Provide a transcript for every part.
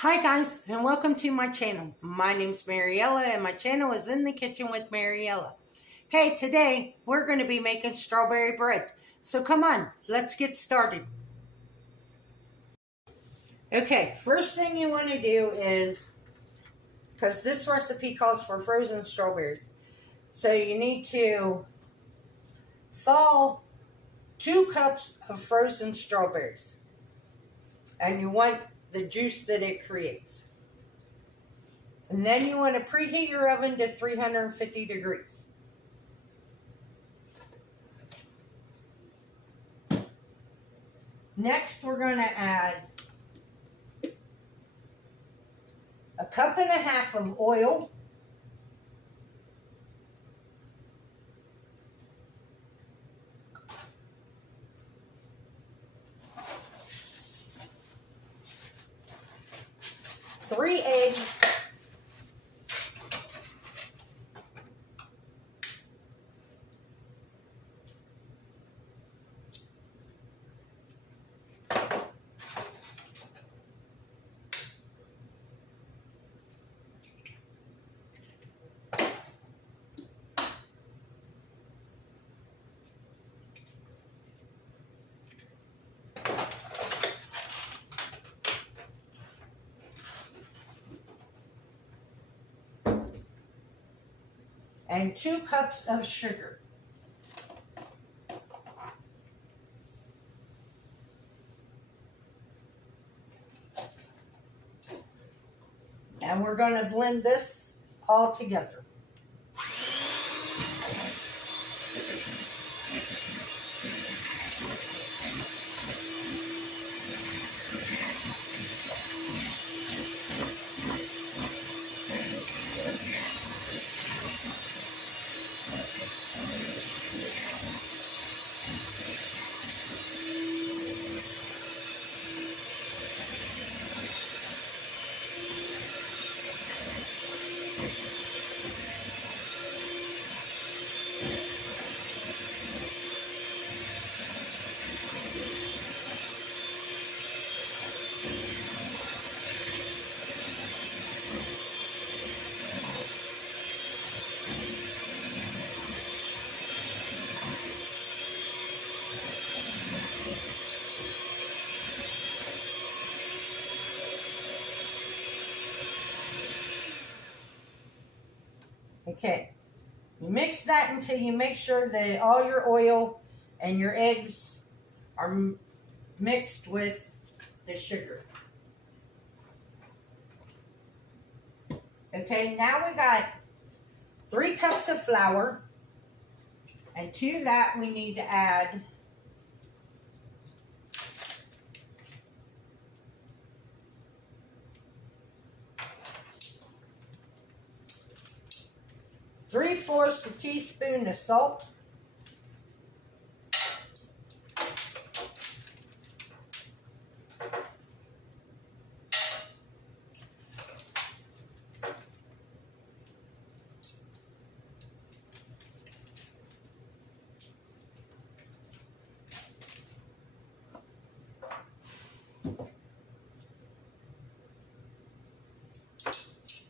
Hi guys, and welcome to my channel. My name's Mariella, and my channel is In the Kitchen with Mariella. Hey, today we're going to be making strawberry bread. So come on, let's get started. Okay, first thing you want to do is, because this recipe calls for frozen strawberries, so you need to thaw 2 cups of frozen strawberries. And you want the juice that it creates. And then you want to preheat your oven to 350 degrees. Next, we're going to add 1.5 cups of oil. Three eggs. And 2 cups of sugar. And we're going to blend this all together. Okay, you mix that until you make sure that all your oil and your eggs are mixed with the sugar. Okay, now we got 3 cups of flour, and to that we need to add 3/4 teaspoon of salt,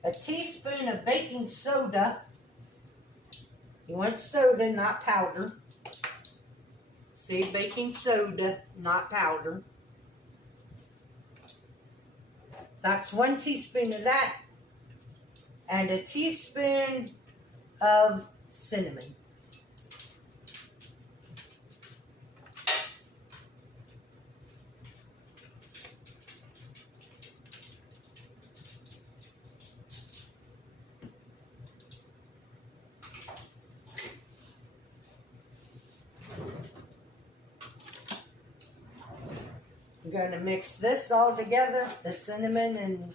a teaspoon of baking soda. You want soda, not powder. See, baking soda, not powder. That's 1 teaspoon of that. And a teaspoon of cinnamon. I'm going to mix this all together, the cinnamon and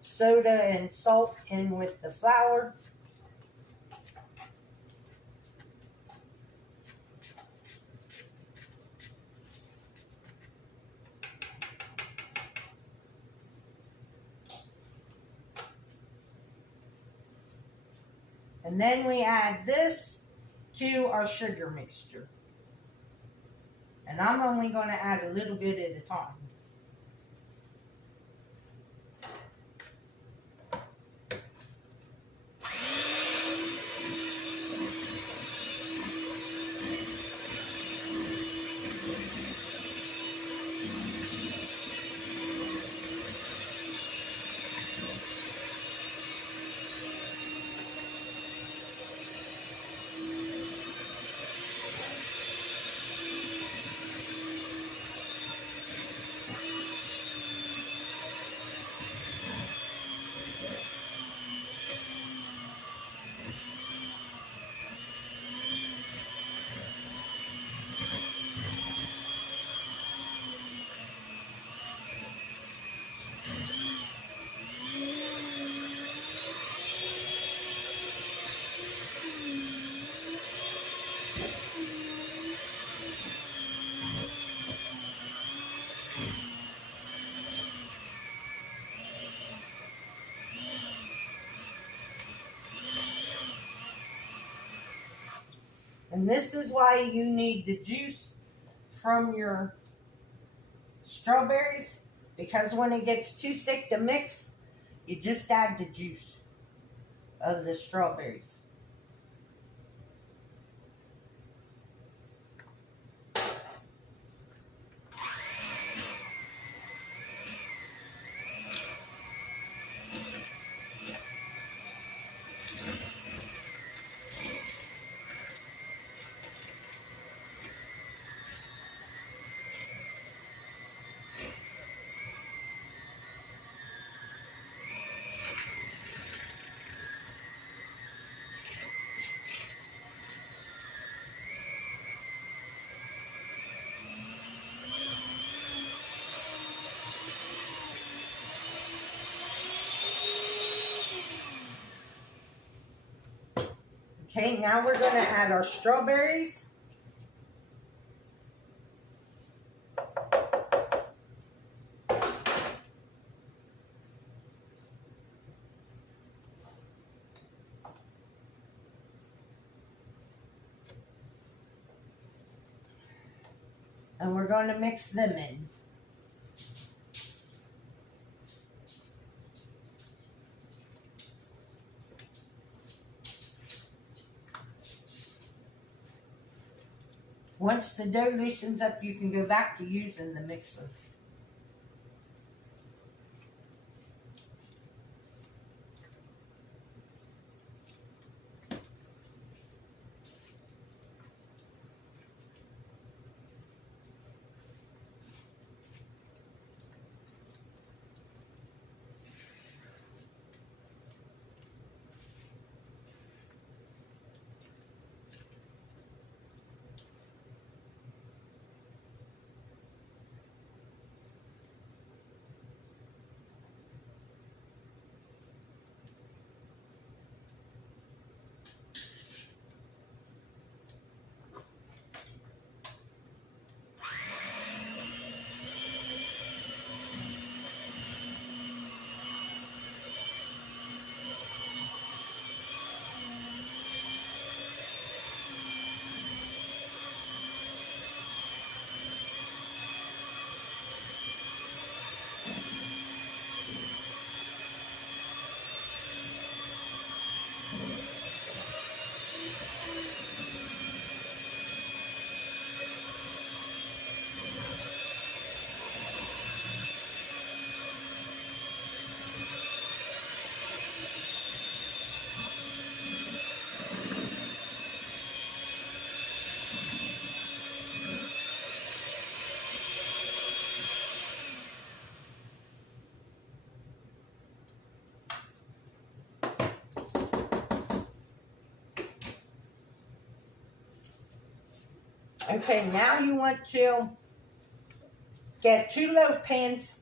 soda and salt in with the flour. And then we add this to our sugar mixture. And I'm only going to add a little bit at a time. And this is why you need the juice from your strawberries, because when it gets too thick to mix, you just add the juice of the strawberries. Okay, now we're going to add our strawberries. And we're going to mix them in. Once the dough loosens up, you can go back to using the mixer. Okay, now you want to get 2 loaf pans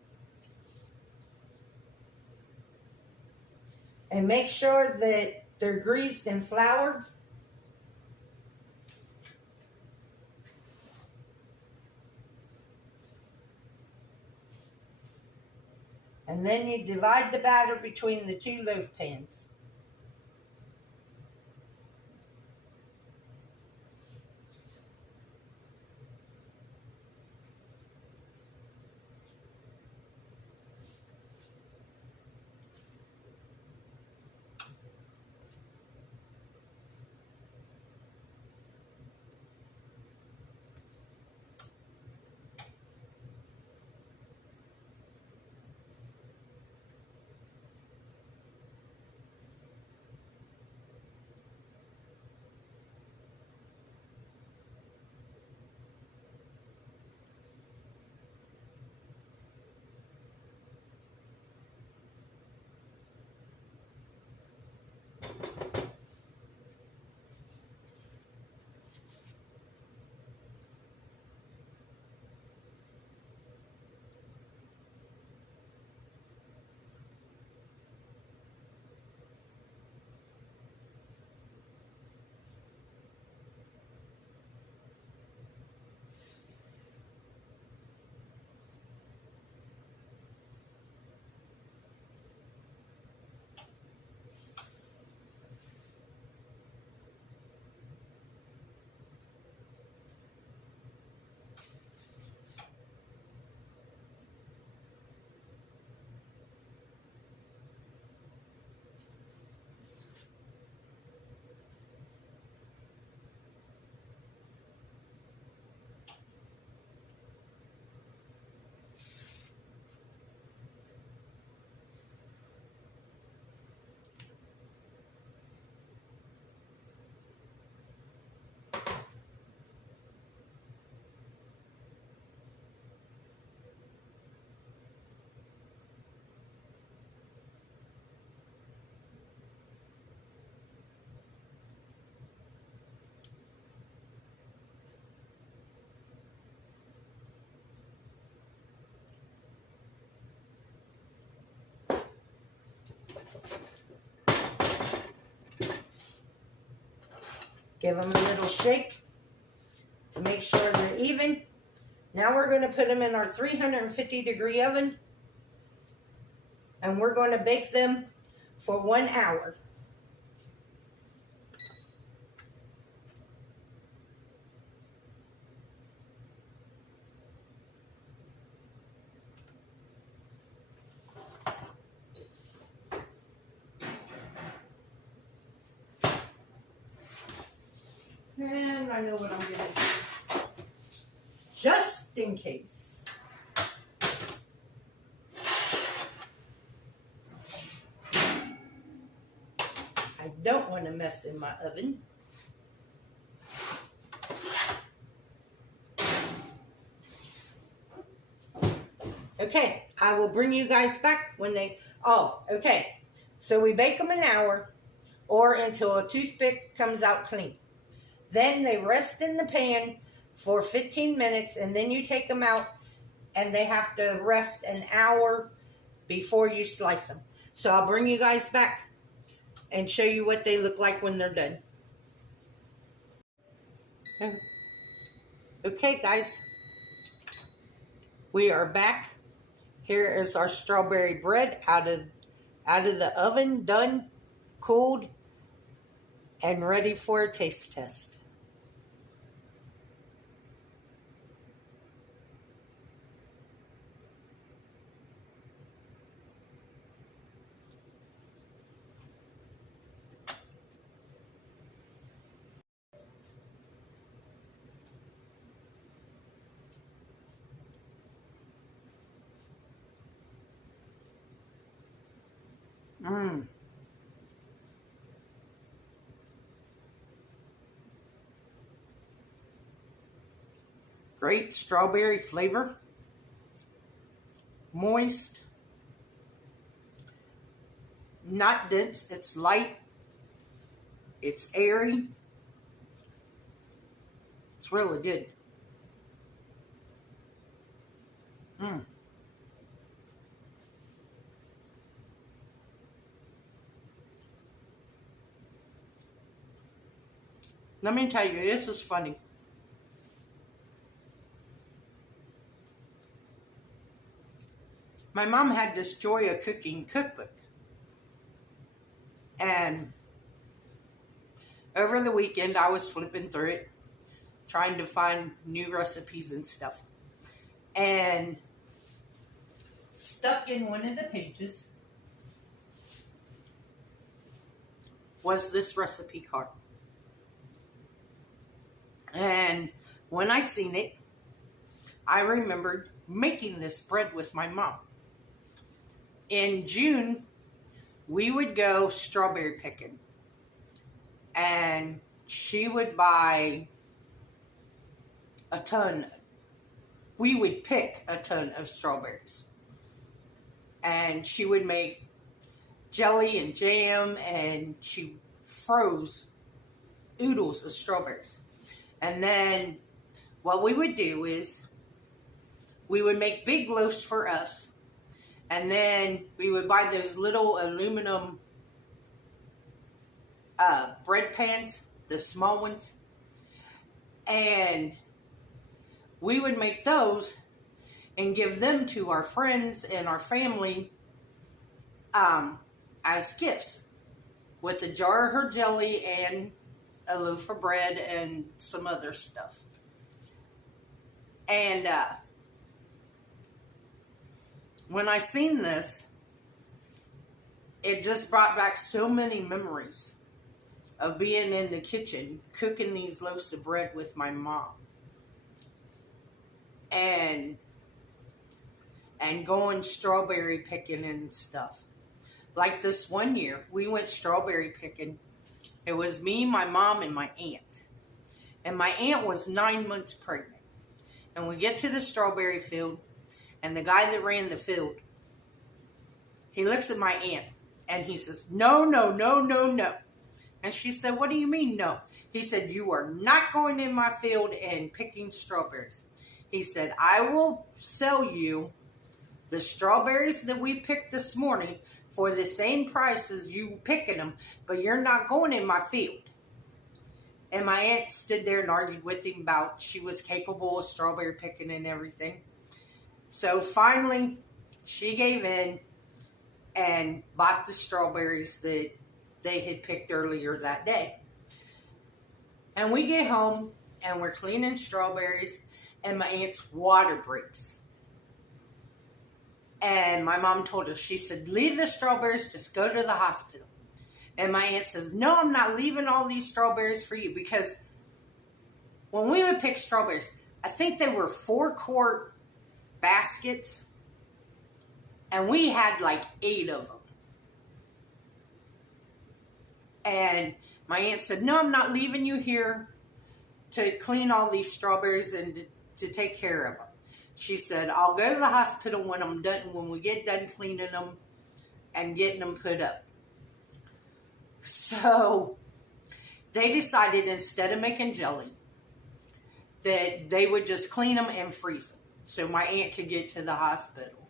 and make sure that they're greased and floured. And then you divide the batter between the 2 loaf pans. Give them a little shake to make sure they're even. Now we're going to put them in our 350-degree oven, and we're going to bake them for 1 hour. And I know what I'm going to do, just in case. I don't want to mess in my oven. Okay, I will bring you guys back when they, okay. So we bake them an hour or until a toothpick comes out clean. Then they rest in the pan for 15 minutes, and then you take them out, and they have to rest an hour before you slice them. So I'll bring you guys back and show you what they look like when they're done. Okay, guys, we are back. Here is our strawberry bread out of the oven, done, cooled, and ready for a taste test. Great strawberry flavor. Moist. Not dense. It's light. It's airy. It's really good. Let me tell you, this is funny. My mom had this Joy of Cooking cookbook. And over the weekend, I was flipping through it, trying to find new recipes and stuff. And stuck in one of the pages was this recipe card. And when I seen it, I remembered making this bread with my mom. In June, we would go strawberry picking. And she would buy a ton. We would pick a ton of strawberries. And she would make jelly and jam, and she froze oodles of strawberries. And then what we would do is we would make big loaves for us. And then we would buy those little aluminum bread pans, the small ones. And we would make those and give them to our friends and our family as gifts, with a jar of her jelly and a loaf of bread and some other stuff. And when I seen this, it just brought back so many memories of being in the kitchen cooking these loaves of bread with my mom. And going strawberry picking and stuff. Like this one year, we went strawberry picking. It was me, my mom, and my aunt. And my aunt was 9 months pregnant. And we get to the strawberry field, and the guy that ran the field, he looks at my aunt, and he says, "No, no, no, no, no." And she said, "What do you mean, no?" He said, "You are not going in my field and picking strawberries." He said, "I will sell you the strawberries that we picked this morning for the same price as you picking them, but you're not going in my field." And my aunt stood there and argued with him about she was capable of strawberry picking and everything. So finally, she gave in and bought the strawberries that they had picked earlier that day. And we get home and we're cleaning strawberries and my aunt's water breaks. And my mom told us, she said, leave the strawberries, just go to the hospital. And my aunt says, no, I'm not leaving all these strawberries for you, because when we would pick strawberries, I think they were 4-quart baskets, and we had like 8 of them. And my aunt said, no, I'm not leaving you here to clean all these strawberries and to take care of them. She said, I'll go to the hospital when we get done cleaning them and getting them put up. So they decided, instead of making jelly, that they would just clean them and freeze them so my aunt could get to the hospital.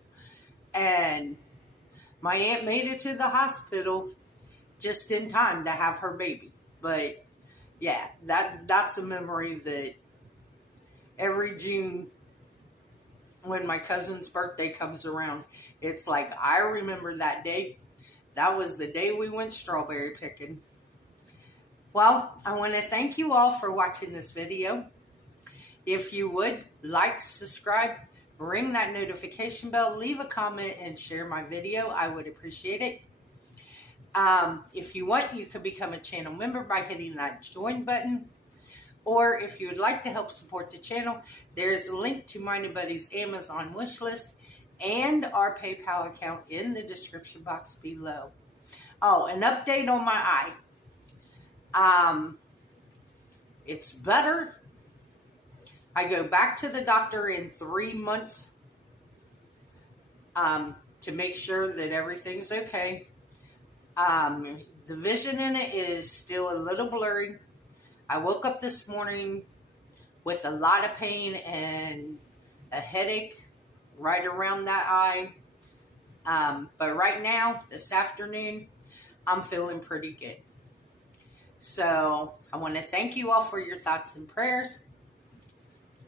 And my aunt made it to the hospital just in time to have her baby. But yeah, that's a memory that every June when my cousin's birthday comes around, it's like, I remember that day. That was the day we went strawberry picking. Well, I want to thank you all for watching this video. If you would, like, subscribe, ring that notification bell, leave a comment, and share my video. I would appreciate it. If you want, you can become a channel member by hitting that join button. Or if you would like to help support the channel, there's a link to mine and Buddy's Amazon wish list and our PayPal account in the description box below. Oh, an update on my eye. It's better. I go back to the doctor in 3 months to make sure that everything's okay. The vision in it is still a little blurry. I woke up this morning with a lot of pain and a headache right around that eye. But right now, this afternoon, I'm feeling pretty good. So I want to thank you all for your thoughts and prayers.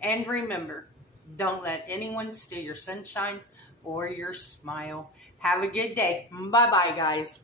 And remember, don't let anyone steal your sunshine or your smile. Have a good day. Bye-bye, guys.